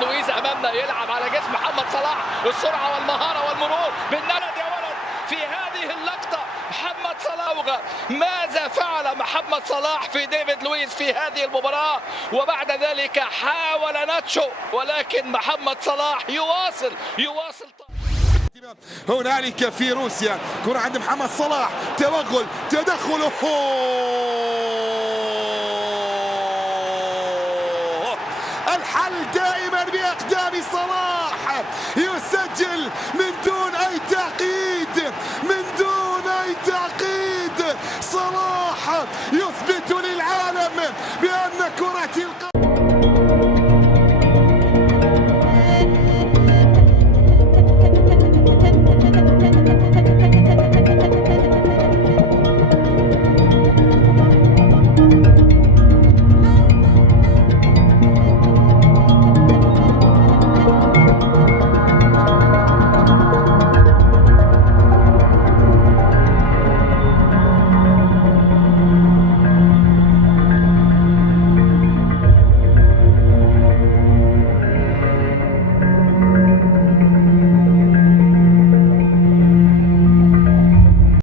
لويز امامنا يلعب على جسم محمد صلاح، السرعه والمهاره والمرور بالندى يا ولد في هذه اللقطه. محمد صلاح، ماذا فعل محمد صلاح في ديفيد لويز في هذه المباراه؟ وبعد ذلك حاول ناتشو، ولكن محمد صلاح يواصل هنالك في روسيا كرة عند محمد صلاح، توغل تدخل، الحل دائما بأقدام صلاح، يسجل من دون أي تعقيد، من دون أي تعقيد. صلاح يثبت للعالم بأن كرة القدم